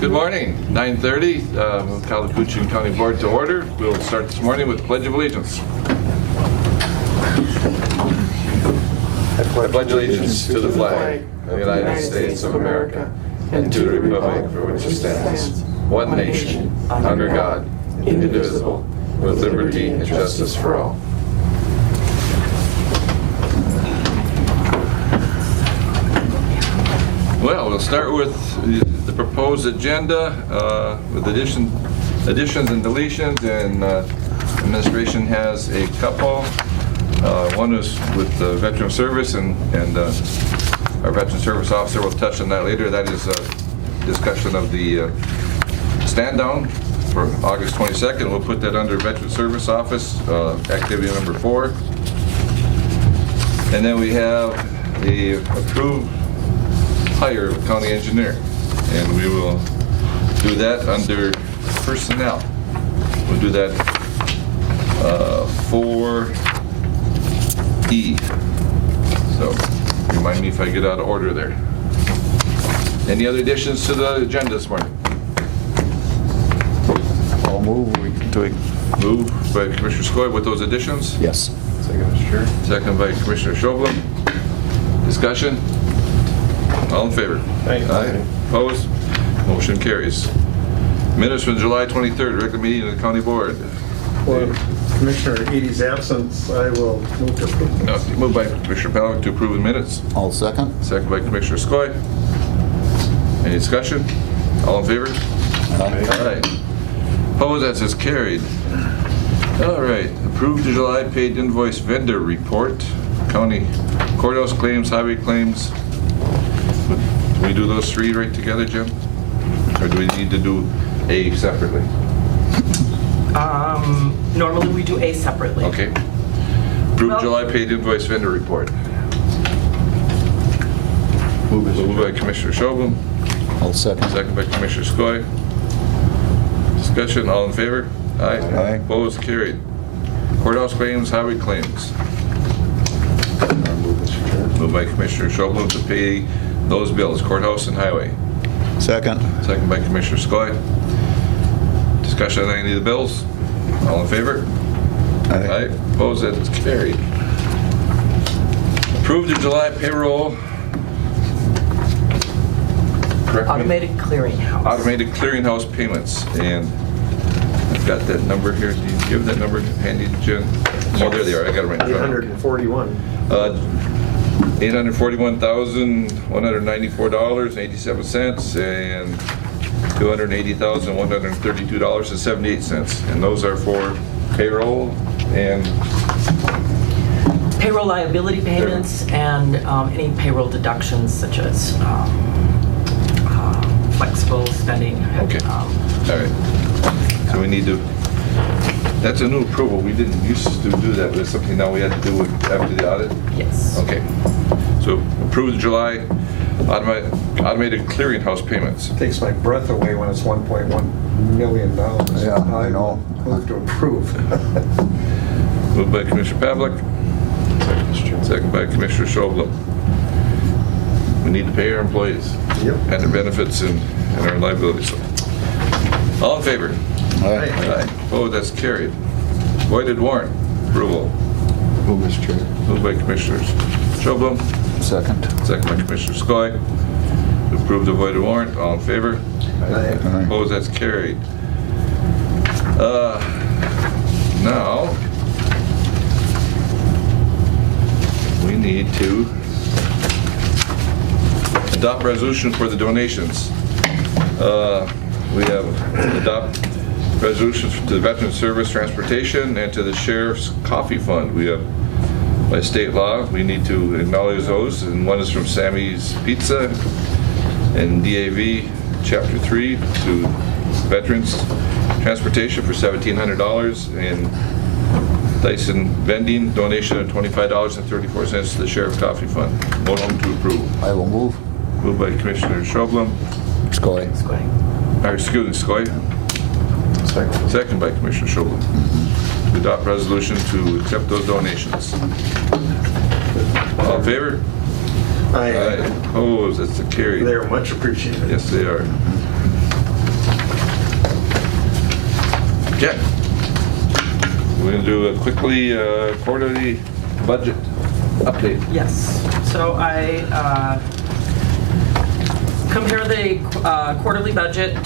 Good morning, 9:30, Calacoochee County Board to order. We'll start this morning with the Pledge of Allegiance. I pledge allegiance to the flag of the United States of America and to the republic for which it stands, one nation, under God, indivisible, with liberty and justice for all. Well, we'll start with the proposed agenda with additions and deletions, and administration has a couple. One is with the veteran service, and our veteran service officer will touch on that later. That is a discussion of the stand down for August 22nd. We'll put that under veteran service office, activity number 4. And then we have the approved hire of a county engineer, and we will do that under personnel. We'll do that 4E. So remind me if I get out of order there. Any other additions to the agenda this morning? I'll move. Move by Commissioner Skoye with those additions. Yes. Second by Commissioner Schobel. Discussion? All in favor? Aye. Opposed? Motion carries. Minutes from July 23rd, regular meeting of the county board. For Commissioner Edie's absence, I will move to approve. Moved by Commissioner Palick to approve the minutes. I'll second. Second by Commissioner Skoye. Any discussion? All in favor? Aye. Opposed? That says carried. All right. Approved the July paid invoice vendor report. County courthouse claims, highway claims. Can we do those 3 right together, Jim? Or do we need to do A separately? Normally we do A separately. Okay. Approved Well- July paid invoice vendor report. Moved by Commissioner Schobel. I'll second. Second by Commissioner Skoye. Discussion, all in favor? Aye. Aye. Opposed, carried. Courthouse claims, highway claims. Moved by Commissioner Schobel to pay those bills, courthouse and highway. Second. Second by Commissioner Skoye. Discussion on any of the bills? All in favor? Aye. Opposed, that is carried. Approved the July payroll. Correct me? Automated clearinghouse. Automated clearinghouse payments, and I've got that number here. Do you have that number handy, Jen? Oh, there they are. I got it right in front of me. 841. $841,194.87 and $280,132.78, and those are for payroll and Payroll liability payments and any payroll deductions such as flexible spending. Okay. All right. So we need to. That's a new approval. We didn't used to do that, but it's something now we have to do after the audit. Yes. Okay. So approved July automated clearinghouse payments. Takes my breath away when it's $1.1 million. Yeah, I know. Move to approve. Moved by Commissioner Pavlik. Second by Commissioner Schobel. We need to pay our employees. Yep. And their benefits and our liabilities. All in favor? Aye. Aye. Oh, that's carried. Voided warrant approval. Move, Mr. Chair. Moved by Commissioners Schobel. Second. Second by Commissioner Skoye. To approve the voided warrant. All in favor? Aye. Opposed, that's carried. Now, we need to adopt resolution for the donations. We have adopt resolutions to the Veteran Service Transportation and to the Sheriff's Coffee Fund. We have, by state law, we need to acknowledge those, and one is from Sammy's Pizza and DAV Chapter 3 to Veterans Transportation for $1,700, and Dyson Vending donation of $25.34 to the Sheriff's Coffee Fund. Motion to approve. I will move. Moved by Commissioner Schobel. Skoye. Or excuse me, Skoye. Second by Commissioner Schobel. To adopt resolution to accept those donations. All in favor? Aye. Opposed, that's a carry. They're much appreciated. Yes, they are. Jen, we're going to do a quickly quarterly budget update. Yes, so I compare the quarterly budget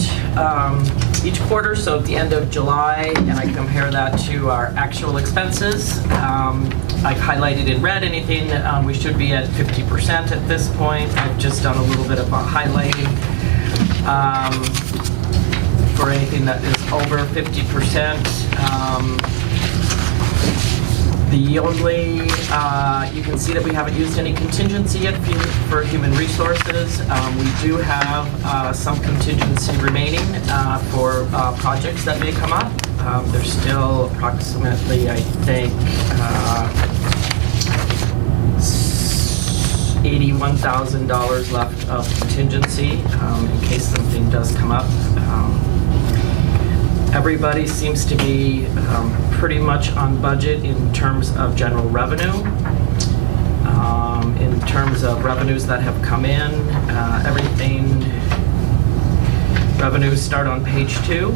each quarter, so at the end of July, and I compare that to our actual expenses. I've highlighted in red anything we should be at 50% at this point. I've just done a little bit of a highlighting for anything that is over 50%. The only, you can see that we haven't used any contingency yet for human resources. We do have some contingency remaining for projects that may come up. There's still approximately, I think, $81,000 left of contingency in case something does come up. Everybody seems to be pretty much on budget in terms of general revenue. In terms of revenues that have come in, revenues start on page 2.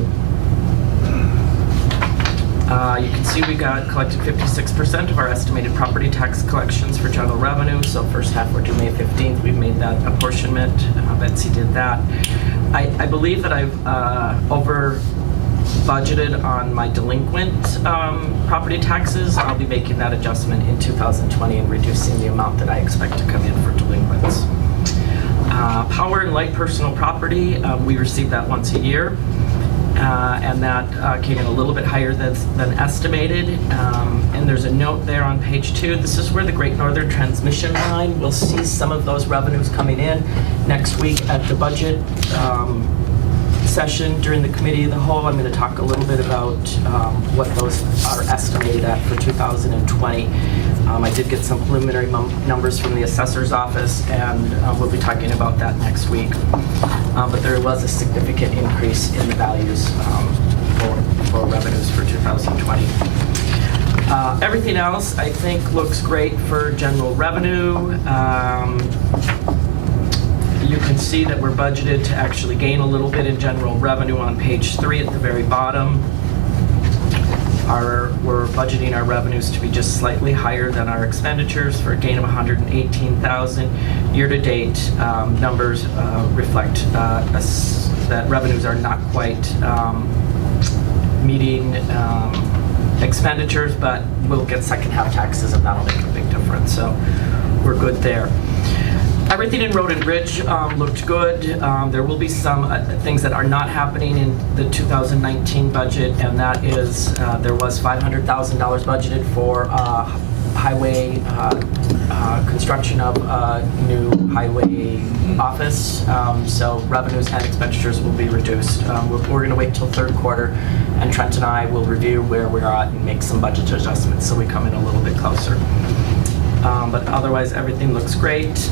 You can see we got collected 56% of our estimated property tax collections for general revenue. So first half we're due May 15th. We've made that apportionment. Betsy did that. I believe that I've over budgeted on my delinquent property taxes. I'll be making that adjustment in 2020 and reducing the amount that I expect to come in for delinquents. Power and light personal property, we receive that once a year. And that came in a little bit higher than estimated. And there's a note there on page 2. This is where the Great Northern Transmission Line, we'll see some of those revenues coming in next week at the budget session during the Committee of the Whole. I'm going to talk a little bit about what those are estimated at for 2020. I did get some preliminary numbers from the assessor's office, and we'll be talking about that next week. But there was a significant increase in the values for revenues for 2020. Everything else, I think, looks great for general revenue. You can see that we're budgeted to actually gain a little bit in general revenue on page 3 at the very bottom. We're budgeting our revenues to be just slightly higher than our expenditures for a gain of $118,000. Year-to-date numbers reflect that revenues are not quite meeting expenditures, but we'll get second half taxes and that'll make a big difference. So we're good there. Everything in Road and Bridge looked good. There will be some things that are not happening in the 2019 budget, and that is there was $500,000 budgeted for highway construction of a new highway office. So revenues and expenditures will be reduced. We're going to wait till third quarter, and Trent and I will review where we're at and make some budget adjustments so we come in a little bit closer. But otherwise, everything looks great.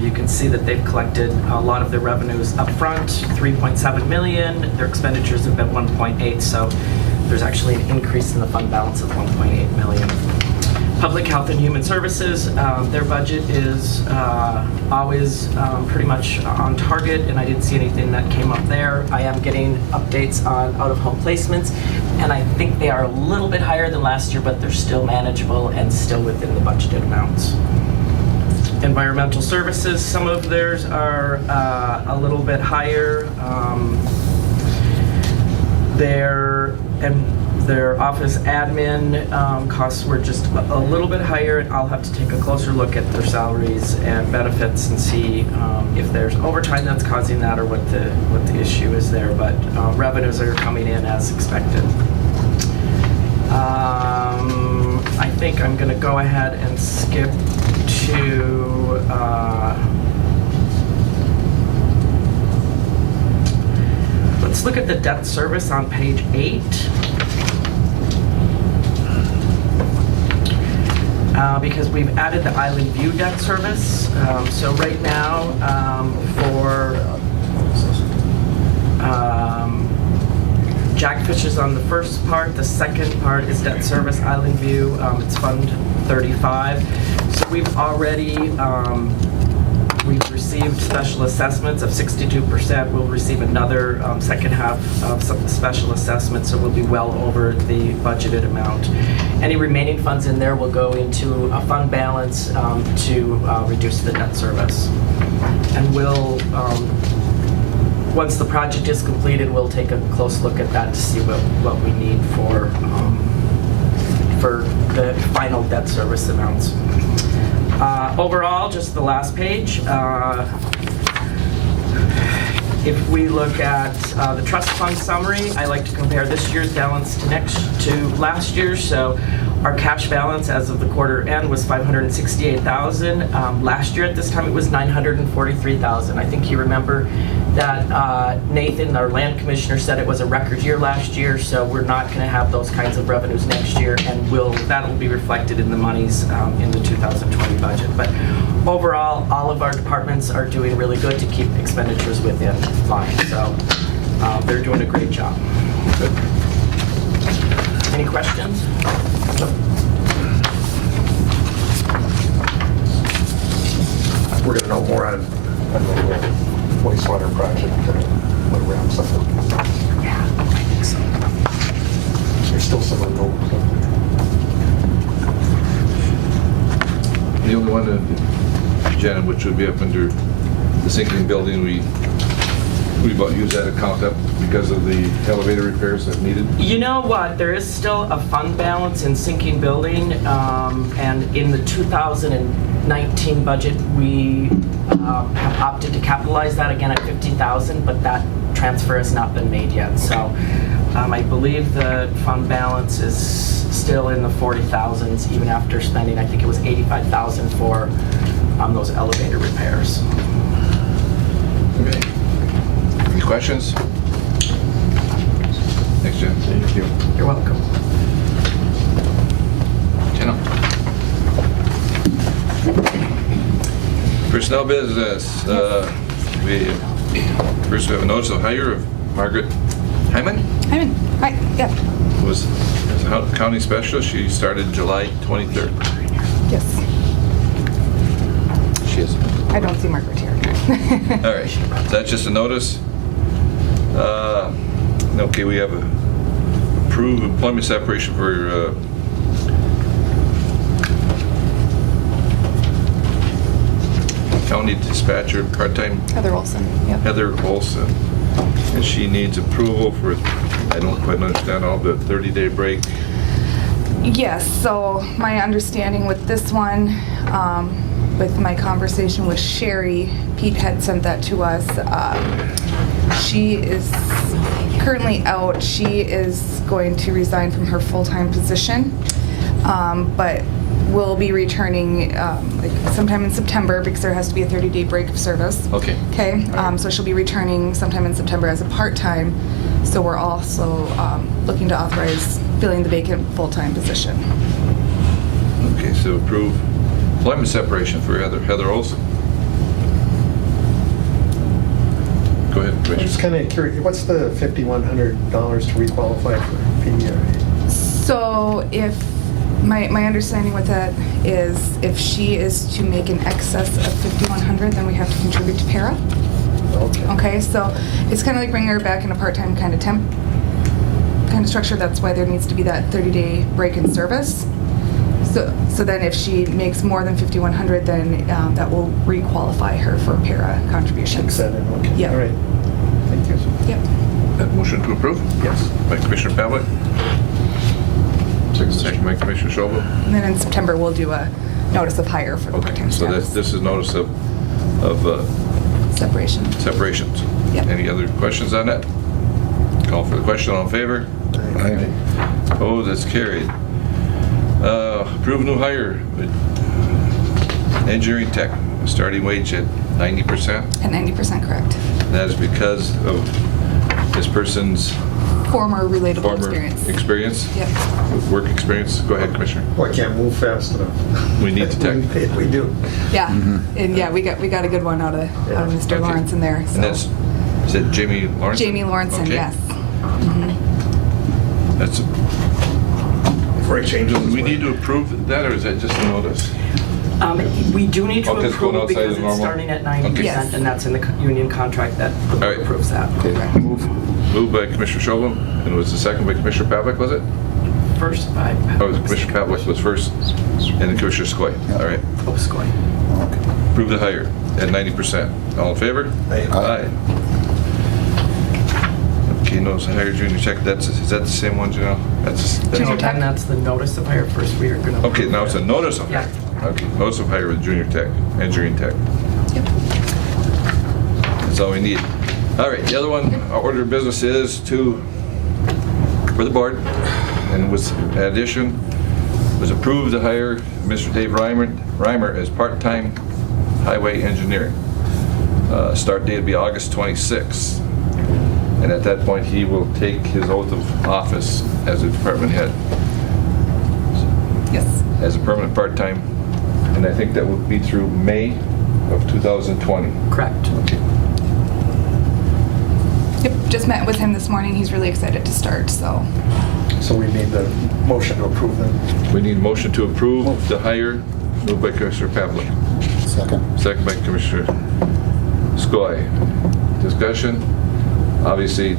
You can see that they've collected a lot of their revenues up front, $3.7 million. Their expenditures have been $1.8, so there's actually an increase in the fund balance of $1.8 million. Public Health and Human Services, their budget is always pretty much on target, and I didn't see anything that came up there. I am getting updates on out-of-home placements, and I think they are a little bit higher than last year, but they're still manageable and still within the budgeted amounts. Environmental Services, some of theirs are a little bit higher. Their office admin costs were just a little bit higher. I'll have to take a closer look at their salaries and benefits and see if there's overtime that's causing that or what the issue is there. But revenues are coming in as expected. I think I'm going to go ahead and skip to let's look at the debt service on page 8. Because we've added the Island View debt service. So right now, for Jackfish is on the first part. The second part is debt service Island View. It's Fund 35. So we've already We've received special assessments of 62%. We'll receive another second half of some special assessments, so we'll be well over the budgeted amount. Any remaining funds in there will go into a fund balance to reduce the debt service. And we'll, once the project is completed, we'll take a close look at that to see what we need for the final debt service amounts. Overall, just the last page, if we look at the trust fund summary, I like to compare this year's balance to last year's. So our cash balance as of the quarter end was $568,000. Last year at this time it was $943,000. I think you remember that Nathan, our land commissioner, said it was a record year last year, so we're not going to have those kinds of revenues next year, and that'll be reflected in the monies in the 2020 budget. But overall, all of our departments are doing really good to keep expenditures within line, so they're doing a great job. Good. Any questions? We're going to know more on the wastewater project, what ramps up. Yeah, I think so. There's still some unknowns. The only one, Janet, which would be up under the sinking building, we about use that account up because of the elevator repairs that needed. You know what? There is still a fund balance in sinking building, and in the 2019 budget, we have opted to capitalize that again at $50,000, but that transfer has not been made yet. So I believe the fund balance is still in the 40,000s, even after spending, I think it was $85,000 for those elevator repairs. Okay. Any questions? Thanks, Jen. Thank you. You're welcome. Jenna. Personnel business. First we have a notice of hire of Margaret Hyman. Hyman, hi, yeah, Was as a county specialist. She started July 23rd. yes. She is. I don't see Margaret here. All right. So that's just a notice. Okay, we have approved employment separation for county dispatcher, part-time Heather Olson, yep. Heather Olson. And she needs approval for, I don't quite understand all the 30-day break. Yes, so my understanding with this one, with my conversation with Sherry, Pete had sent that to us. She is currently out. She is going to resign from her full-time position, but will be returning like sometime in September because there has to be a 30-day break of service. Okay. Okay, so she'll be returning sometime in September as a part-time. So we're also looking to authorize filling the vacant full-time position. Okay, so approve employment separation for Heather Olson. Go ahead, I'm just Commissioner. kind of curious, what's the $5,100 to requalify for PDRA? So if, my understanding with that is if she is to make an excess of $5,100, then we have to contribute to para. Okay. Okay, so it's kind of like bringing her back in a part-time kind of temp kind of structure. That's why there needs to be that 30-day break in service. So then if she makes more than $5,100, then that will requalify her for para contributions. Fix that in, okay. Yep. All right. Thank you. Yep. That motion to approve? Yes. By Commissioner Pavlik. Second by Commissioner Schobel. And then in September, we'll do a notice of hire for the Okay, part-time so status. this is notice of Separation. separations. Yep. Any other questions on that? Call for the question, all in favor? Aye. Opposed, that's carried. Approve new hire, engineering tech, starting wage at 90%. At 90% correct. That is because of this person's Former relatable former experience. Yep. work experience. Go ahead, Commissioner. Well, I can't move fast enough. We need the tech. We do. Yeah, and yeah, we got a good one out of Mr. Okay. Lawrence in there. So. And that's, is that Jamie Lawrence? Jamie Lawrenson, Okay. yes. That's, Before I change do this we one. need to approve that, or is that just a notice? We do need to Oh, 'cause it's going approve outside because the it's normal? starting at 90%, Yes. and that's in the union contract that the All board right. approves that. Moved by Commissioner Chauvelin, and was the second by Commissioner Pavlik, was it? First by Oh, Commissioner Pavlik was first, and then Commissioner Skoye. All right. Obskoy. Approve the hire at 90%. All in favor? Aye. Okay, notice of hire junior tech, is that the same one, Janelle? Junior And tech. that's the notice of hire first. We are going to. Okay, now it's a notice of hire. Okay, notice of hire with junior tech, engineering tech. Yep. That's all we need. All right, the other one, our order of business is for the board, and with addition, was approved to hire Mr. Dave Reimer as part-time highway engineering. Start date will be August 26th. And at that point, he will take his oath of office as a department head, Yes. as a permanent part-time. And I think that will be through May of 2020. Correct. Yep, just met with him this morning. He's really excited to start, so. So we need the motion to approve them. We need a motion to approve the hire, moved by Commissioner Pavlik, Second. second by Commissioner Skoye. Discussion? Obviously,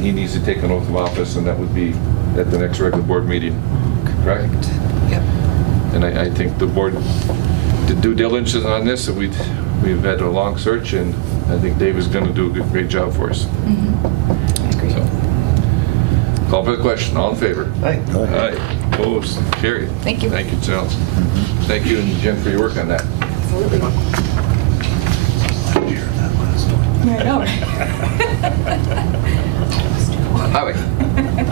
he needs to take an oath of office, and that would be at the next regular board meeting, correct? Yep. And I think the board did due diligence on this, and we've had a long search, and I think Dave is going to do a great job for us. I agree. So, call for the question. All in favor? Aye. Aye. Opposed? Carried. Thank you. Thank you, Janelle. Thank you, and Jen, for your work on that. Absolutely. I know. Highway.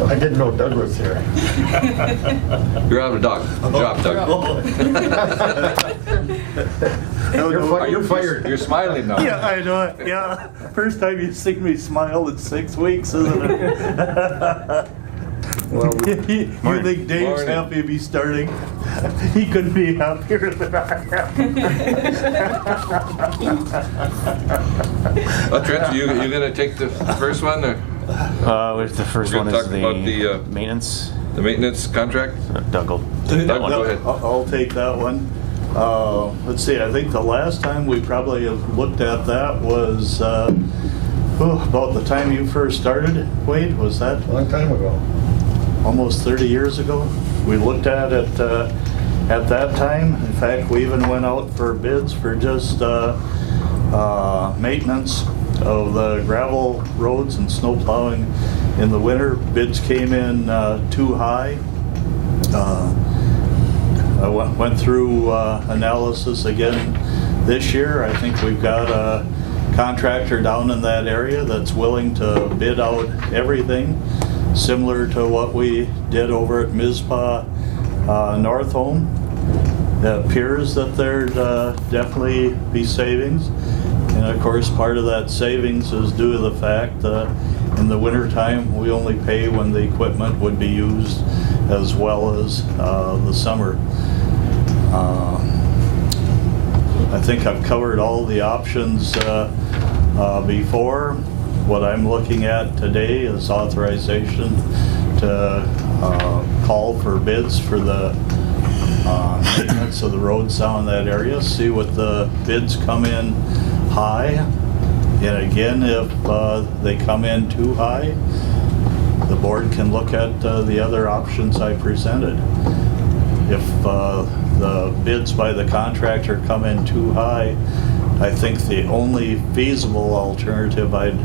I didn't know Doug was here. You're out of a job, Doug. You're fired. You're smiling now. Yeah, I know it. Yeah. First time you've seen me smile in 6 weeks, isn't it? Well, You think Dave's Morning. happy to be starting? He couldn't be happier than I Trent, you gonna take the first one, or With the first We're one gonna is talk about the, maintenance. the maintenance contract? Doug will Doug, take that one. go ahead. I'll take that one. Let's see, I think the last time we probably have looked at that was about the time you first started, Wade, was that? a long time ago. Almost 30 years ago. We looked at it at that time. In fact, we even went out for bids for just maintenance of the gravel roads and snow plowing in the winter. Bids came in too high. I went through analysis again this year. I think we've got a contractor down in that area that's willing to bid out everything, similar to what we did over at Mizpah North Home. It appears that there'd definitely be savings. And of course, part of that savings is due to the fact that in the wintertime, we only pay when the equipment would be used, as well as the summer. I think I've covered all the options before. What I'm looking at today is authorization to call for bids for the maintenance of the roads down in that area, see what the bids come in high. And again, if they come in too high, the board can look at the other options I presented. If the bids by the contractor come in too high, I think the only feasible alternative I'd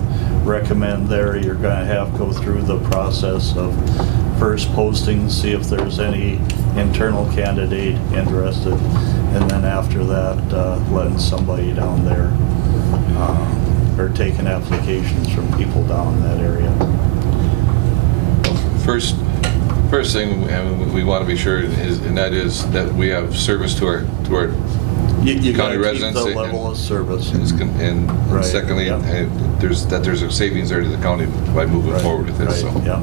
recommend there, you're gonna have to go through the process of first posting, see if there's any internal candidate interested, and then after that, letting somebody down there, or taking applications from people down in that area. First thing we want to be sure is, and that is that we have service to our You County gotta keep residents the and- level of service. and Right, secondly, yeah. there's a savings there to the county by moving Right, forward with it. right, So, yeah.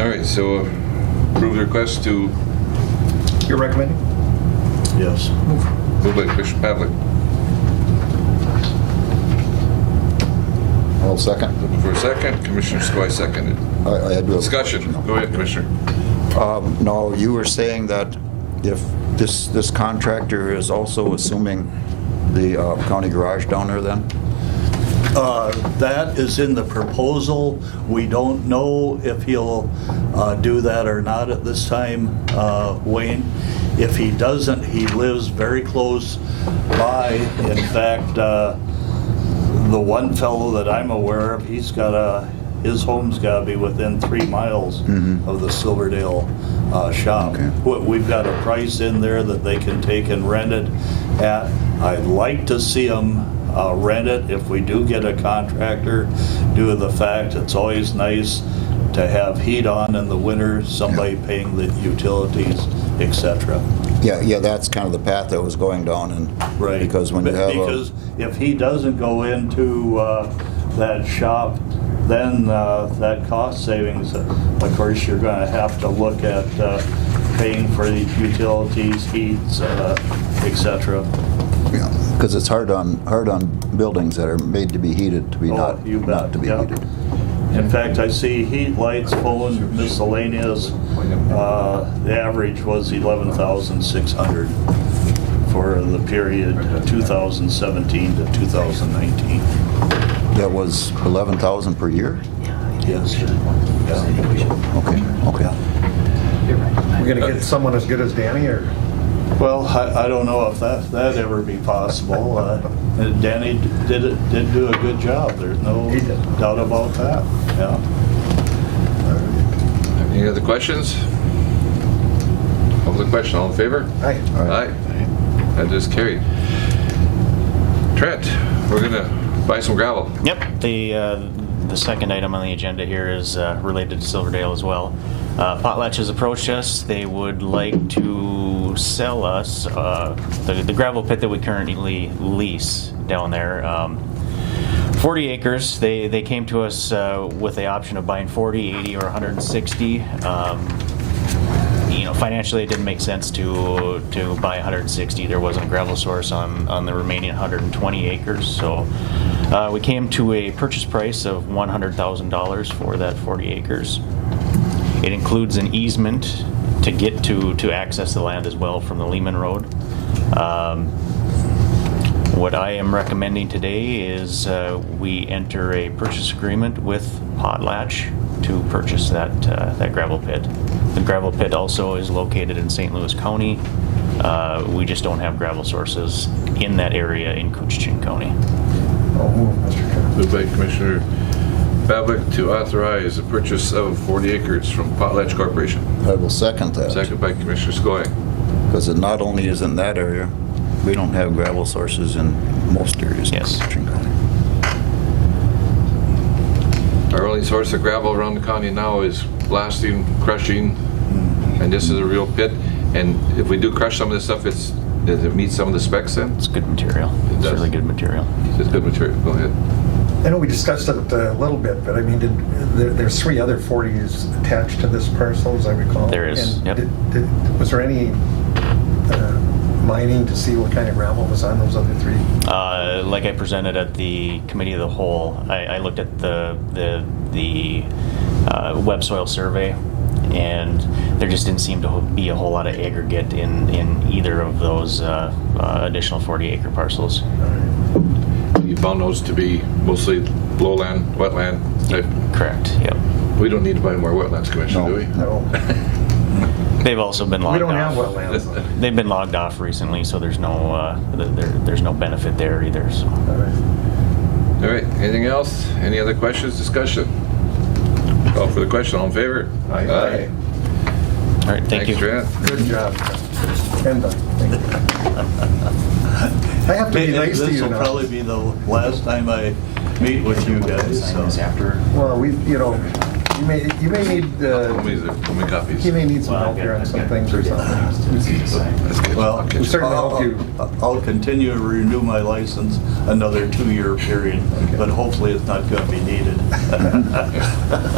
all right. So approve the request to You're recommending? Yes. move by Commissioner Pavlik. I'll second. Looking for a second. Commissioner Skoye seconded. I do have a Discussion. question. Go ahead, Commissioner. No, you were saying that if this contractor is also assuming the county garage down there then? That is in the proposal. We don't know if he'll do that or not at this time, Wayne. If he doesn't, he lives very close by. In fact, the one fellow that I'm aware of, his home's got to be within 3 miles of the Silverdale shop. Okay. We've got a price in there that they can take and rent it at. I'd like to see them rent it if we do get a contractor, due to the fact it's always nice to have heat on in the winter, somebody paying the utilities, etc. Yeah, that's kind of the path I was going down, and Right. because when you have Because if he doesn't go into that shop, then that cost savings, of course, you're going to have to look at paying for the utilities, heats, etc. because it's hard on buildings that are made to be heated to be Oh, you bet, not to be yeah. heated. In fact, I see heat, lights, phone, miscellaneous, the average was 11,600 for the period 2017 to 2019. That was 11,000 per year? Yes. Yeah. Okay. You're right. We're gonna get someone as good as Danny, or? Well, I don't know if that'd ever be possible. Danny did do a good job. There's no He did. doubt about that. Yeah. Any other questions? Call the question, all in favor? Aye. Aye. That is carried. Trent, we're gonna buy some gravel. Yep, the second item on the agenda here is related to Silverdale as well. Potlatch has approached us. They would like to sell us the gravel pit that we currently lease down there. 40 acres. They came to us with the option of buying 40, 80, or 160. Financially, it didn't make sense to buy 160. There wasn't a gravel source on the remaining 120 acres, so we came to a purchase price of $100,000 for that 40 acres. It includes an easement to get to access the land as well from the Lehman Road. What I am recommending today is we enter a purchase agreement with Potlatch to purchase that gravel pit. The gravel pit also is located in St. Louis County. We just don't have gravel sources in that area in Coochin County. I'll move, Mr. Chairman. Moved by Commissioner Bablick to authorize the purchase of 40 acres from Potlatch Corporation. I will second that. Second by Commissioner Skoye. Because it not only is in that area, we don't have gravel sources in most areas in Yes. Coochin County. Our only source of gravel around the county now is blasting, crushing, and this is a real pit. And if we do crush some of this stuff, does it meet some of the specs then? It's good material. It It's does. really good material. It's good material. Go ahead. I know we discussed it a little bit, but I mean, there's 3 other 40s attached to this parcel, as I recall. There is, And yep. was there any mining to see what kind of gravel was on those other 3? Like I presented at the committee of the whole, I looked at the web soil survey, and there just didn't seem to be a whole lot of aggregate in either of those additional 40-acre parcels. You found those to be mostly lowland, wetland type. Correct. Yep. We don't need to buy more wetlands, Commissioner, do we? No. They've also been We logged don't have off. wetlands. though. They've been logged off recently, so there's no there's no benefit there either. So. All right. All right, anything else? Any other questions, discussion? Call for the question, all in favor? Aye. All right. Thank you. Thanks, Trent. Good job. And done. Thank you. I have to be nice to This you will now. probably be the last time I meet with you guys. So. Well, you may need, How many copies? you may need some help here on some things or something. That's good. Well, Okay. We certainly help you. I'll continue to renew my license another 2-year period, but hopefully it's not going to be needed.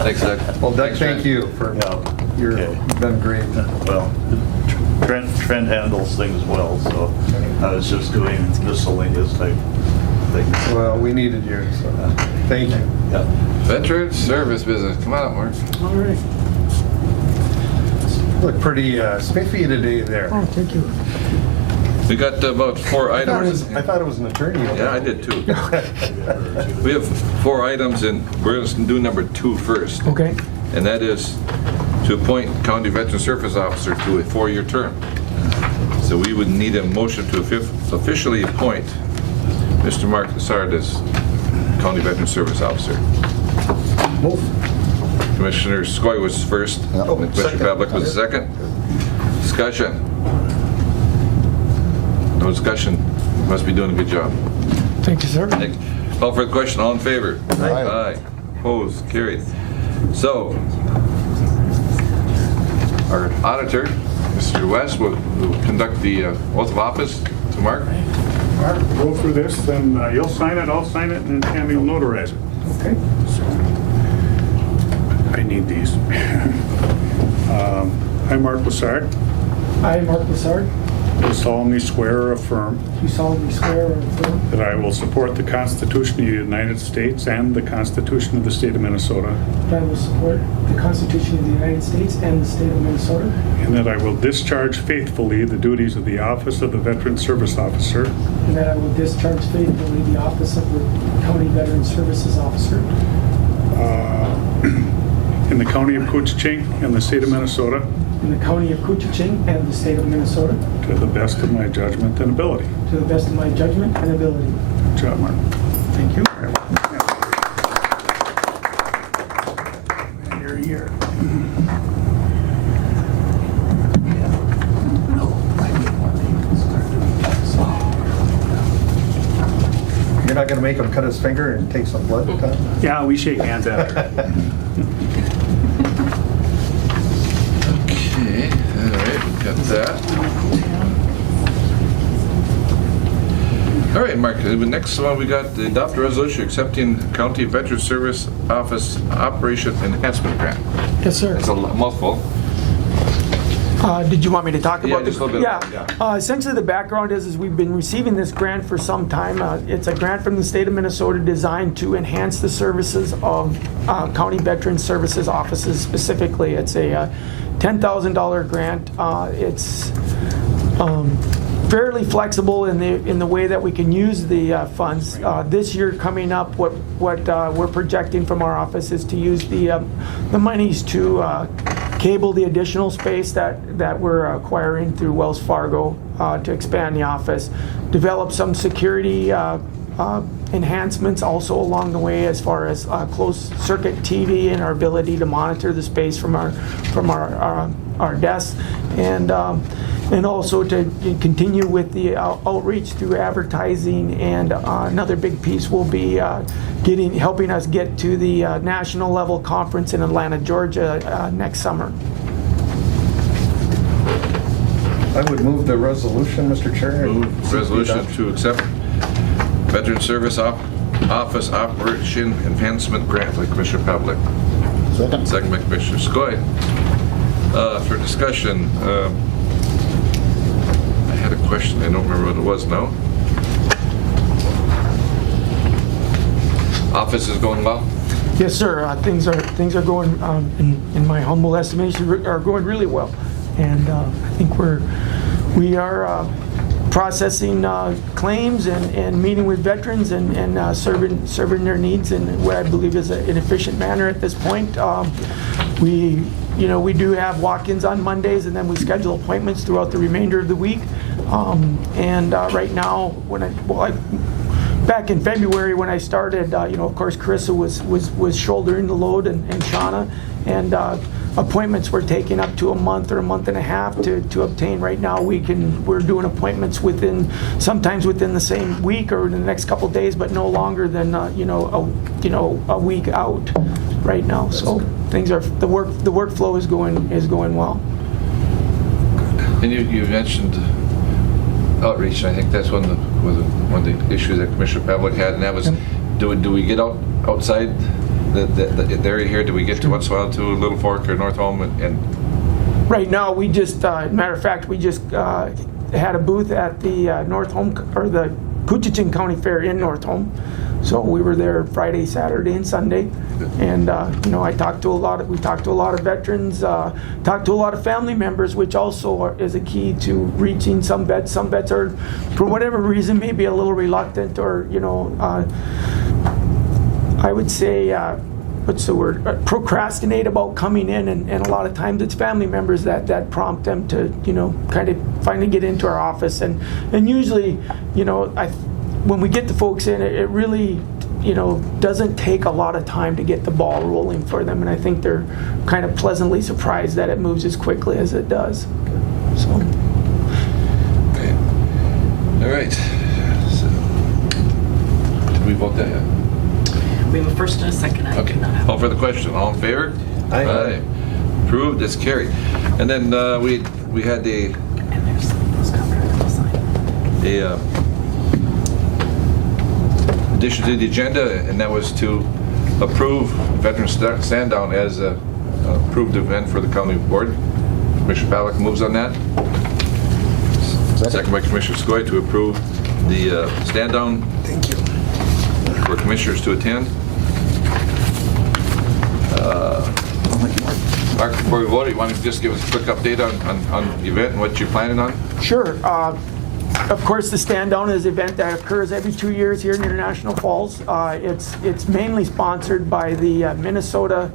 Thanks, Doug. Well, Doug, Thanks, thank Trent. you for, Yeah. you've been great. Well, Trent handles things well, so I was just doing miscellaneous type things. Well, we needed you, so thank you. Yeah. Veteran service business, come on up, Mark. All right. Look pretty spiffy today there. Oh, thank you. We got about 4 I items. thought it was an attorney. Yeah, I did too. We have 4 items, and we're going to do number 2 first. Okay. And that is to appoint County Veteran Service Officer to a 4-year term. So we would need a motion to officially appoint Mr. Mark Lassard as County Veteran Service Officer. Move. Commissioner Skoye was first, Yeah. and Commissioner Second. Pavlik was second. Discussion. No discussion. Must be doing a good job. Thank you, sir. Call for the question. All in favor? Aye. Opposed? Carried. So, our auditor, Mr. West, will conduct the oath of office to Mark. Mark, go through this, then you'll sign it, I'll sign it, and then Tammy will notarize it. Okay. I need these. I, Mark Lassard, I, Mark Lassard, do solemnly swear or affirm do solemnly swear or affirm that I will support the Constitution of the United States and the Constitution of the State of Minnesota, that I will support the Constitution of the United States and the state of Minnesota, and that I will discharge faithfully the duties of the office of the Veteran Service Officer and that I will discharge faithfully the office of the County Veteran Services Officer in the County of Couchiching and the State of Minnesota in the County of Couchiching and the state of Minnesota to the best of my judgment and ability. to the best of my judgment and ability. Good job, Mark. Thank you. You're here. You're not going to make him cut his finger and take some blood, Tom? Yeah, we shake hands after. Okay, all right, got that. All right, Mark, the next one, we got the adopt a resolution accepting County Veteran Service Office Operation Enhancement Grant. Yes, sir. It's a mouthful. Did you want me to talk Yeah, about this? just a little bit, Essentially, the background is we've been receiving this grant for some time. It's a grant from the state of Minnesota designed to enhance the services of county veteran services offices specifically. It's a $10,000 grant. It's fairly flexible in the way that we can use the funds. This year coming up, what we're projecting from our office is to use the monies to cable the additional space that we're acquiring through Wells Fargo to expand the office, develop some security enhancements also along the way as far as closed circuit TV and our ability to monitor the space from our desks, and also to continue with the outreach through advertising. And another big piece will be helping us get to the national level conference in Atlanta, Georgia next summer. I would move the resolution, Mr. Chair. Move resolution to accept Veteran Service Office Operation Enhancement Grant by Commissioner Pavlik. Second. Second by Commissioner Skoye. For discussion, I had a question, I don't remember what it was now. Office is going well? Yes, sir. Things are going, in my humble estimation, are going really well, and I think we are processing claims and meeting with veterans and serving their needs in what I believe is an efficient manner at this point. We do have walk-ins on Mondays, and then we schedule appointments throughout the remainder of the week. Right now, back in February when I started, of course, Carissa was shouldering the load, and Shauna, and appointments were taking up to a month or a month and a half to obtain. Right now, we're doing appointments sometimes within the same week or in the next couple of days, but no longer than a week out right now. So things are the workflow is going well. And you mentioned outreach, and I think that's one of the issues that Commissioner Pavlik had, and that was, do we get outside the area here? Do we get to once in a while to Little Fork or North Home and Right now, we just, matter of fact, we just had a booth at the North Home, or the Couchiching County Fair in North Home. So we were there Friday, Saturday, and Sunday. And I talked to we talked to a lot of veterans, talked to a lot of family members, which also is a key to reaching some vets. Some vets are, for whatever reason, maybe a little reluctant, or I would say, what's the word, procrastinate about coming in, and a lot of times it's family members that prompt them to, kind of finally get into our office. And usually, when we get the folks in, it really, doesn't take a lot of time to get the ball rolling for them. And I think they're kind of pleasantly surprised that it moves as quickly as it does. So. Okay. All right. So, did we vote that yet? We have a first and a second. I Okay. do not have. Call for the question. All in favor? Aye. Approved. It's carried. And then we had And there's those contracts to sign. addition to the agenda, and that was to approve Veteran Stand Down as a approved event for the county board. Commissioner Ballack moves on that. Second by Commissioner Skoye to approve the stand down. Thank you. For commissioners to attend. Mark, before we vote, you want to just give us a quick update on the event and what you're planning on? Sure. Of course, the Stand Down is an event that occurs every 2 years here in International Falls. It's mainly sponsored by the Minnesota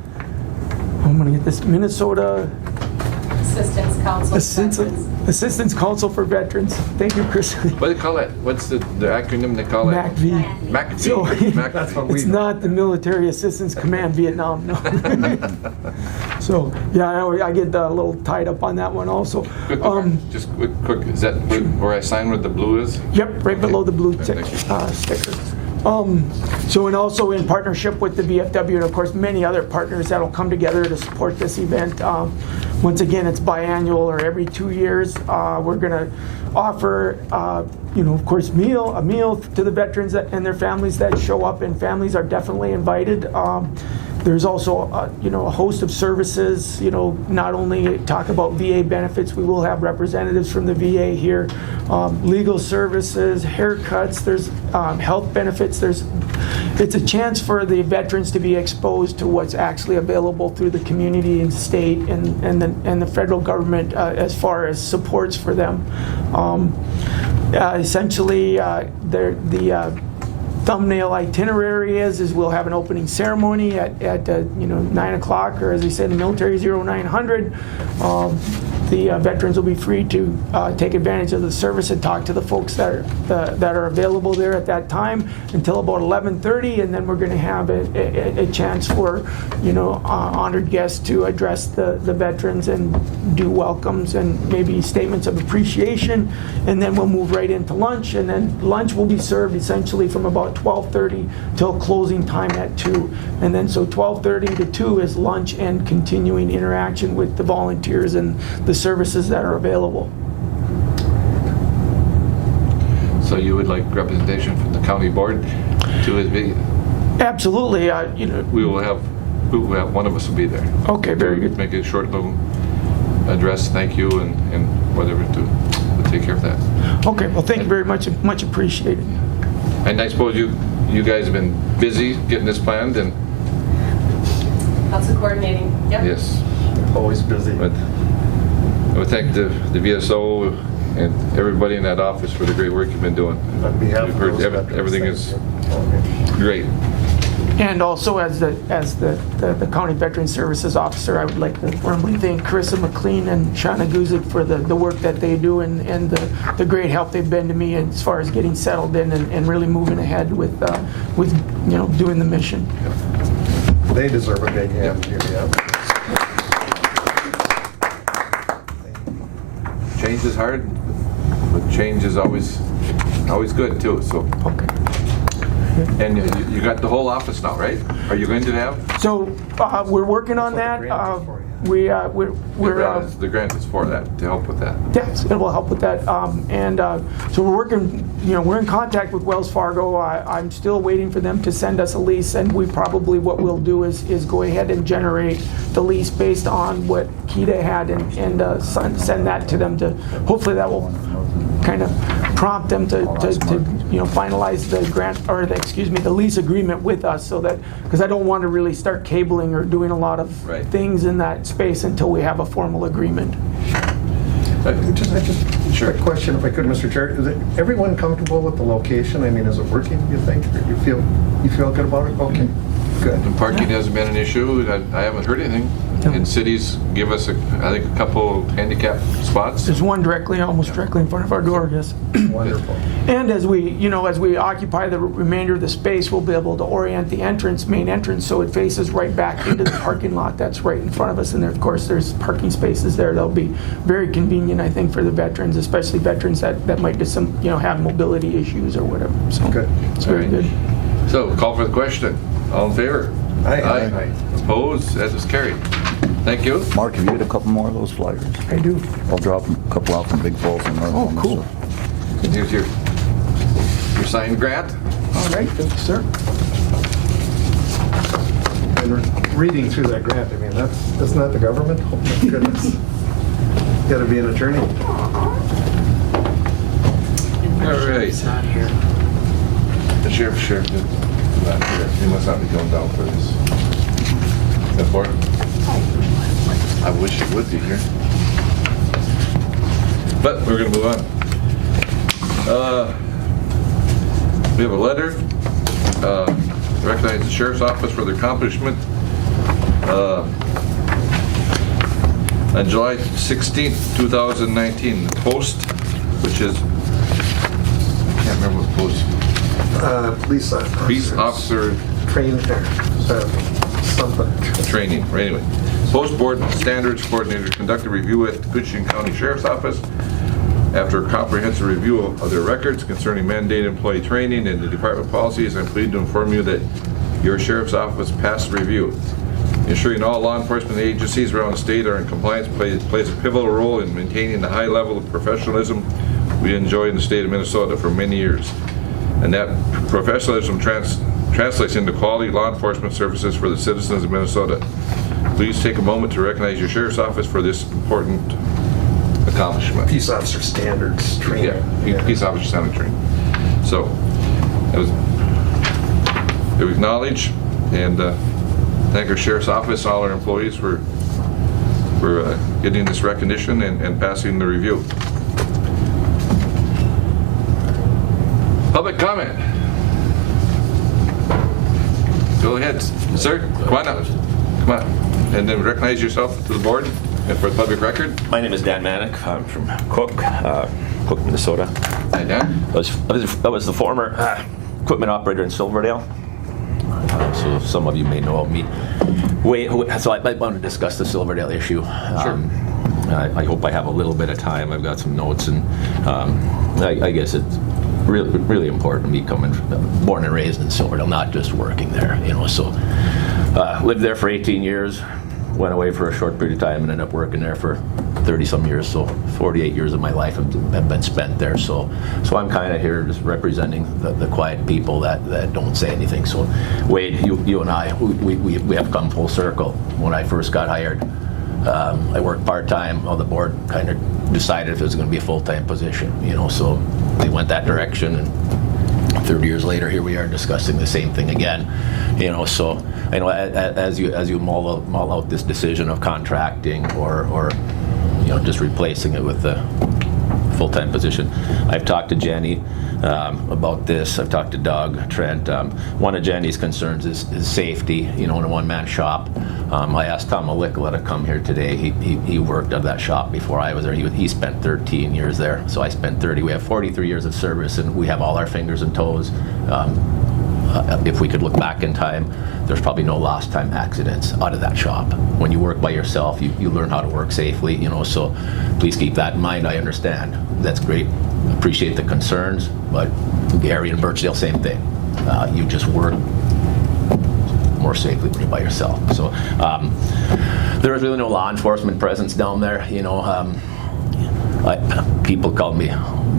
Assistance Council for Veterans. Thank you, Chris. What do they call that? What's the acronym they call it? MACV. MACV. So, MACV. That's what we It's know. not the Military Assistance Command Vietnam, no. So, yeah, I get a little tied up on that one also. Just quick, is that where I sign where the blue is? Yep, right below the blue Okay, thank you. sticker. So, and also in partnership with the VFW and of course many other partners that'll come together to support this event. Once again, it's biannual or every 2 years. We're gonna offer, of course, a meal to the veterans and their families that show up, and families are definitely invited. There's also, a host of services, not only talk about VA benefits, we will have representatives from the VA here, legal services, haircuts, there's health benefits, it's a chance for the veterans to be exposed to what's actually available through the community and state and the federal government as far as supports for them. Essentially, the thumbnail itinerary is we'll have an opening ceremony at 9 o'clock, or as they say in the military, 0900. The veterans will be free to take advantage of the service and talk to the folks that are available there at that time until about 11:30, and then we're going to have a chance for honored guests to address the veterans and do welcomes and maybe statements of appreciation, and then we'll move right into lunch, and then lunch will be served essentially from about 12:30 till closing time at 2, and then so 12:30 to 2 is lunch and continuing interaction with the volunteers and the services that are available. So you would like representation from the county board to his video? Absolutely. We will have one of us will be there. Okay, very good. Make a short little address, thank you, and whatever we'll take care of that. Okay, well, thank you very much. Much appreciated. And I suppose you guys have been busy getting this planned, and Lots of coordinating. Yep. yes. Always busy. But I would thank the VSO and everybody in that office for the great work you've been doing. On behalf We've of heard those veterans, everything thank is you. great. And also, as the County Veteran Services Officer, I would like to warmly thank Carissa McLean and Shauna Guzik for the work that they do and the great help they've been to me as far as getting settled in and really moving ahead with doing the mission. They deserve a big hand here, yeah. Change is hard, but change is always good too. So, Okay. and you got the whole office now, right? Are you going to have? So we're working on that. Looks like a grant for you. The grant is for that, to help with that. Yes, it will help with that. So we're working, we're in contact with Wells Fargo. I'm still waiting for them to send us a lease, and what we'll do is go ahead and generate the lease based on what Kita had and send that to them to, hopefully that will kind of prompt them to finalize the grant, or the lease agreement with us, so that, because I don't want to really start cabling or doing a lot of things in that space until we have a formal agreement. Sure. A question, if I could, Mr. Chair. Is everyone comfortable with the location? I mean, is it working, you think? Or you feel good about it? Okay, good. The parking hasn't been an issue. I haven't heard anything. And cities give us, I think, a couple handicap spots. There's one almost directly in front of our door, yes. Wonderful. And as we occupy the remainder of the space, we'll be able to orient the main entrance, so it faces right back into the parking lot that's right in front of us. And there, of course, there's parking spaces there. That'll be very convenient, I think, for the veterans, especially veterans that might just have mobility issues or whatever. So good. It's very good. So, call for the question. All in favor? Aye. Opposed? That is carried. Thank you. Mark, have you had a couple more of those flyers? I do. I'll drop a couple out from Big Falls and North. Oh, cool. Here's your signed grant. All right, thank you, sir. And reading through that grant, I mean, that's not the government? Oh, my goodness. Got to be an attorney. All right. It's not here. The sheriff not here. He must not be going down for this. Support? I wish he would be here. But we're going to move on. We have a letter. Recognize the sheriff's office for their accomplishment. On July 16th, 2019, the Post, which is, I can't remember what Post. Police officer something. training. Anyway, Post Board Standards Coordinator conducted a review at the Cushing County Sheriff's Office. After a comprehensive review of their records concerning mandated employee training and the department policies, I'm pleased to inform you that your Sheriff's Office passed review. Ensuring all law enforcement agencies around the state are in compliance plays a pivotal role in maintaining the high level of professionalism we enjoy in the state of Minnesota for many years. And that professionalism translates into quality law enforcement services for the citizens of Minnesota. Please take a moment to recognize your Sheriff's Office for this important accomplishment. Peace Officer Standards Training. Yeah, Peace Officer Standards Training. So, we acknowledge and thank our Sheriff's Office, all our employees for getting this recognition and passing the review. Public comment. Go ahead, sir. Come on up. Come on. And then recognize yourself to the board and for the public record. My name is Dan Manick. I'm from Cook, Minnesota. Hi, Dan. I was the former equipment operator in Silverdale. So some of you may know of me. So I want to discuss the Silverdale issue. Sure. I hope I have a little bit of time. I've got some notes, and I guess it's really important to me born and raised in Silverdale, not just working there. So lived there for 18 years. Went away for a short period of time and ended up working there for 30-some years. So 48 years of my life have been spent there. So I'm kind of here just representing the quiet people that don't say anything. So Wade, you and I, we have come full circle. When I first got hired, I worked part-time. Well, the board kind of decided if it was going to be a full-time position. So we went that direction, and 30 years later, here we are discussing the same thing again. So I know as you mull out this decision of contracting or just replacing it with the full-time position, I've talked to Jenny about this. I've talked to Doug, Trent. One of Jenny's concerns is safety. In a one-man shop. I asked Tom Malikala to come here today. He worked at that shop before I was there. He spent 13 years there, so I spent 30. We have 43 years of service, and we have all our fingers and toes. If we could look back in time, there's probably no lost time accidents out of that shop. When you work by yourself, you learn how to work safely. So please keep that in mind. I understand. That's great. Appreciate the concerns, but Gary and Birchdale, same thing. You just work more safely when you're by yourself. So There was really no law enforcement presence down there, you know. People called me,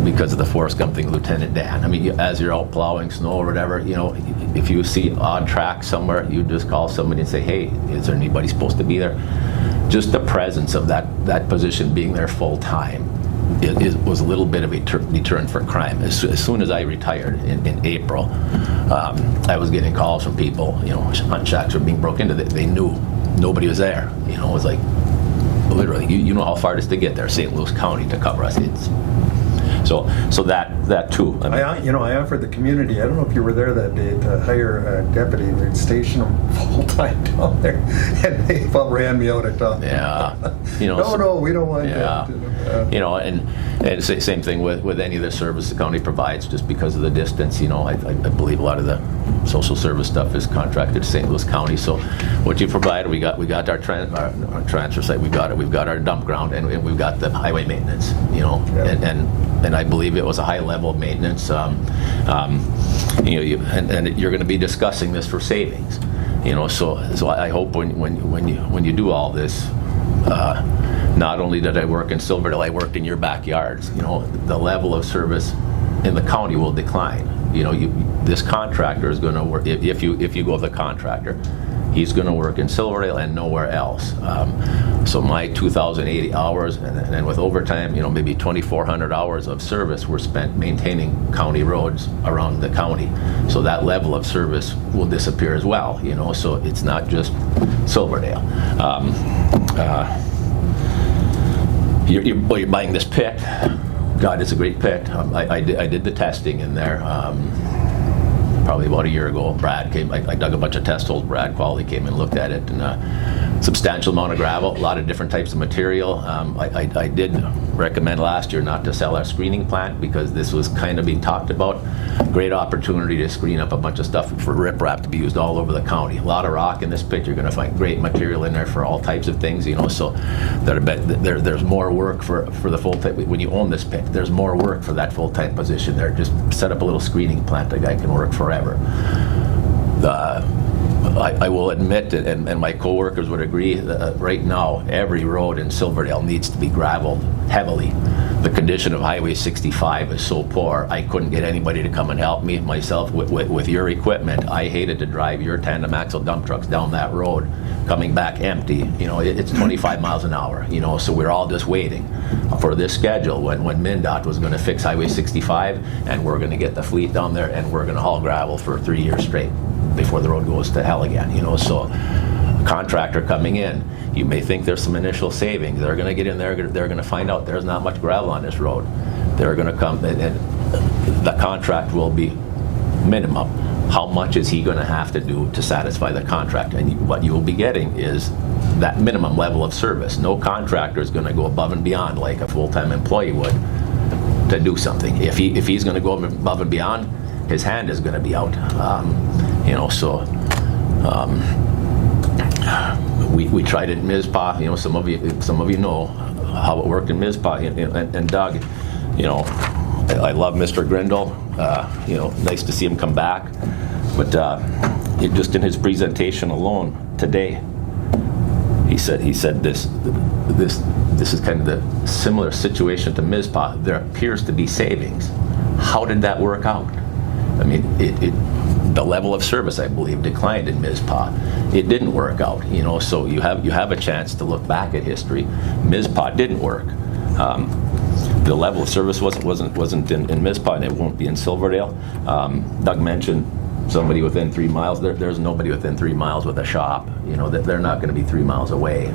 because of the Forrest Gump thing, Lieutenant Dan. I mean, as you're out plowing snow or whatever, you know, if you see odd tracks somewhere, you just call somebody and say, hey, is there anybody supposed to be there? Just the presence of that position being there full time, it was a little bit of a deterrent for crime. As soon as I retired in April, I was getting calls from people, you know, hunt shacks were being broken into. They knew nobody was there. You know, it was like, literally, you know how far it is to get there, St. Louis County, to cover us. So that too. I mean, I offered the community, I don't know if you were there that day, to hire a deputy and station them full-time down there. And they about ran me out of town. Yeah. You know, No, we don't want yeah. that. You know, and same thing with any of the service the county provides, just because of the distance. You know, I believe a lot of the social service stuff is contracted to St. Louis County. So what you provide, we got our transfer site, we've got our dump ground, and we've got the highway maintenance. You know, Yeah. and I believe it was a high level of maintenance. You know, and you're going to be discussing this for savings. You know, so I hope when you do all this. Not only did I work in Silverdale, I worked in your backyards. You know, the level of service in the county will decline. You know, this contractor is going to work, if you go with the contractor, he's going to work in Silverdale and nowhere else. So my 2,080 hours, and then with overtime, you know, maybe 2,400 hours of service were spent maintaining county roads around the county. So that level of service will disappear as well. You know, so it's not just Silverdale. You're buying this pit. God, it's a great pit. I did the testing in there probably about a year ago. Brad came. I dug a bunch of test holes. Brad Quality came and looked at it, and substantial amount of gravel, a lot of different types of material. I did recommend last year not to sell our screening plant, because this was kind of being talked about. Great opportunity to screen up a bunch of stuff for riprap to be used all over the county. A lot of rock in this pit. You're going to find great material in there for all types of things, you know. So there's more work for the full-time. When you own this pit, there's more work for that full-time position there. Just set up a little screening plant. A guy can work forever. I will admit, and my coworkers would agree, that right now every road in Silverdale needs to be graveled heavily. The condition of Highway 65 is so poor, I couldn't get anybody to come and help me myself with your equipment. I hated to drive your tandem axle dump trucks down that road, coming back empty. You know, it's 25 miles an hour, you know, so we're all just waiting for this schedule when MnDOT was going to fix Highway 65, and we're going to get the fleet down there, and we're going to haul gravel for 3 years straight before the road goes to hell again, you know. So a contractor coming in, you may think there's some initial savings. They're going to get in there, they're going to find out there's not much gravel on this road. They're going to come, and the contract will be minimum. How much is he going to have to do to satisfy the contract? And what you will be getting is that minimum level of service. No contractor is going to go above and beyond like a full-time employee would to do something. If he's going to go above and beyond, his hand is going to be out. You know, so we tried it in Mizpah. You know, some of you know how it worked in Mizpah. And Doug, you know, I love Mr. Grindle. You know, nice to see him come back. But just in his presentation alone today, he said this is kind of the similar situation to Mizpah. There appears to be savings. How did that work out? I mean, the level of service, I believe, declined in Mizpah. It didn't work out, you know. So you have a chance to look back at history. Mizpah didn't work. The level of service wasn't in Mizpah, and it won't be in Silverdale. Doug mentioned somebody within 3 miles. There's nobody within 3 miles with a shop. You know, they're not going to be 3 miles away.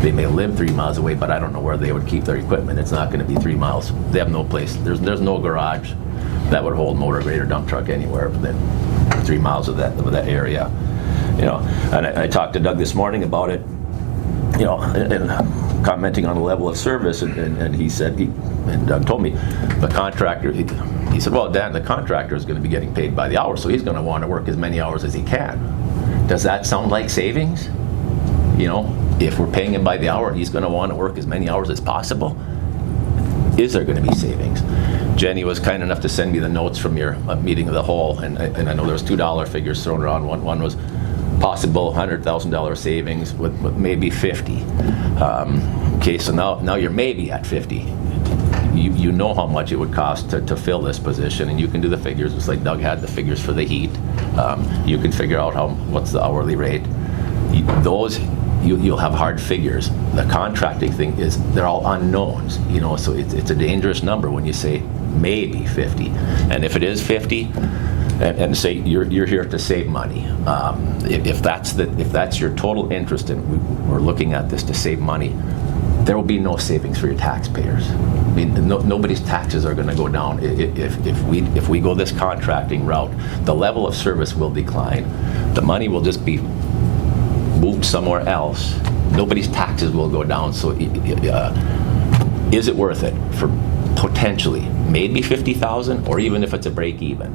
They may live 3 miles away, but I don't know where they would keep their equipment. It's not going to be 3 miles. They have no place. There's no garage that would hold motor grader dump truck anywhere within 3 miles of that area. You know, and I talked to Doug this morning about it. You know, and commenting on the level of service, and he said, and Doug told me, the contractor, he said, well, Dan, the contractor is going to be getting paid by the hour, so he's going to want to work as many hours as he can. Does that sound like savings? You know, if we're paying him by the hour, he's going to want to work as many hours as possible. Is there going to be savings? Jenny was kind enough to send me the notes from your meeting of the whole, and I know there was $2 figures thrown around. One was possible $100,000 savings with maybe 50. Okay, so now you're maybe at 50. You know how much it would cost to fill this position, and you can do the figures. It's like Doug had the figures for the heat. You can figure out what's the hourly rate. You'll have hard figures. The contracting thing is, they're all unknowns, you know, so it's a dangerous number when you say maybe 50. And if it is 50, and say you're here to save money, if that's your total interest in, we're looking at this to save money, there will be no savings for your taxpayers. I mean, nobody's taxes are going to go down if we go this contracting route. The level of service will decline. The money will just be moved somewhere else. Nobody's taxes will go down. So is it worth it for potentially maybe 50,000, or even if it's a break even?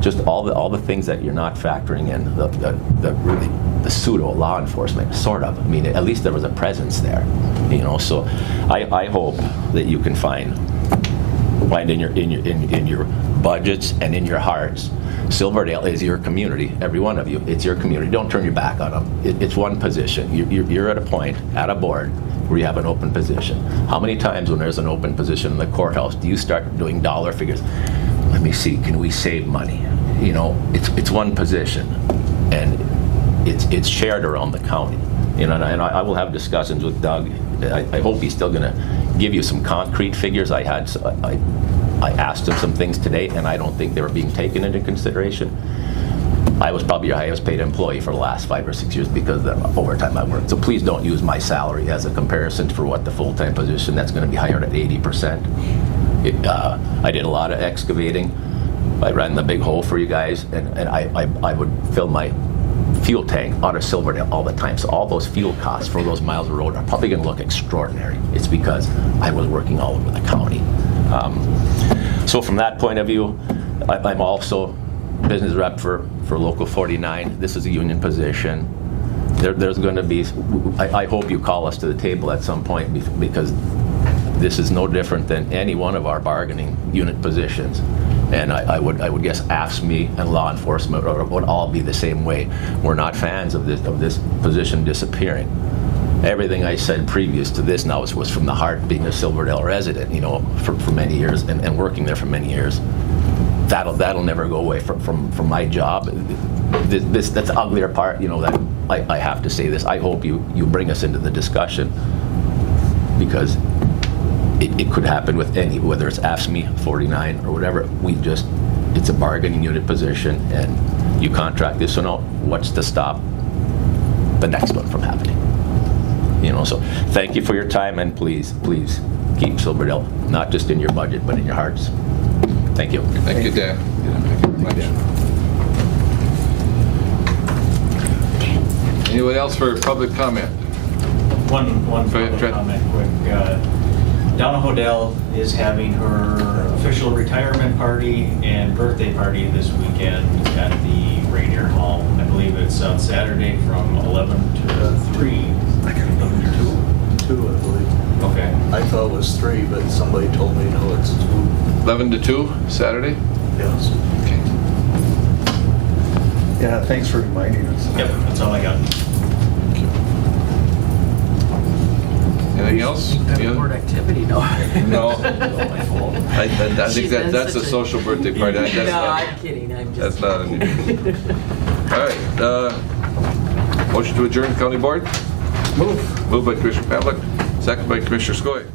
Just all the things that you're not factoring in, the pseudo law enforcement, sort of. I mean, at least there was a presence there, you know. So I hope that you can find in your budgets and in your hearts, Silverdale is your community. Every one of you, it's your community. Don't turn your back on them. It's one position. You're at a point at a board where you have an open position. How many times when there's an open position in the courthouse do you start doing dollar figures? Let me see, can we save money? You know, it's one position, and it's shared around the county. You know, and I will have discussions with Doug. I hope he's still going to give you some concrete figures. I asked him some things today, and I don't think they were being taken into consideration. I was probably your highest paid employee for the last 5 or 6 years because of the overtime I worked. So please don't use my salary as a comparison for what the full-time position that's going to be hired at 80%. I did a lot of excavating. I ran the big hole for you guys, and I would fill my fuel tank out of Silverdale all the time. So all those fuel costs for those miles of road are probably going to look extraordinary. It's because I was working all over the county. So from that point of view, I'm also business rep for Local 49. This is a union position. There's going to be, I hope you call us to the table at some point, because this is no different than any one of our bargaining unit positions. And I would guess AFSCME and law enforcement would all be the same way. We're not fans of this position disappearing. Everything I said previous to this now was from the heart, being a Silverdale resident, you know, for many years and working there for many years. That'll never go away from my job. That's the uglier part, you know, that I have to say this. I hope you bring us into the discussion, because it could happen with any, whether it's AFSCME, 49, or whatever. It's a bargaining unit position, and you contract this, so now what's to stop the next one from happening? You know, so thank you for your time, and please keep Silverdale not just in your budget, but in your hearts. Thank you. Thank you, Dan. Thank you very much. Anyone else for public comment? One public comment quick. Donna Hodell is having her official retirement party and birthday party this weekend at the Rainier Hall. I believe it's on Saturday from 11 to 3. 11 to 2? 2, I believe. Okay. I thought it was 3, but somebody told me no, it's 2. 11 to 2, Saturday? Yes. Okay. Yeah, thanks for reminding us. Yep, that's all I got. Anything else? Yeah. Board activity, no. No. I think that's a social birthday party. I'm kidding. I'm just. That's not unusual. All right. Motion to adjourn, County Board? Move. Moved by Commissioner Pavlik, second by Commissioner Skoye.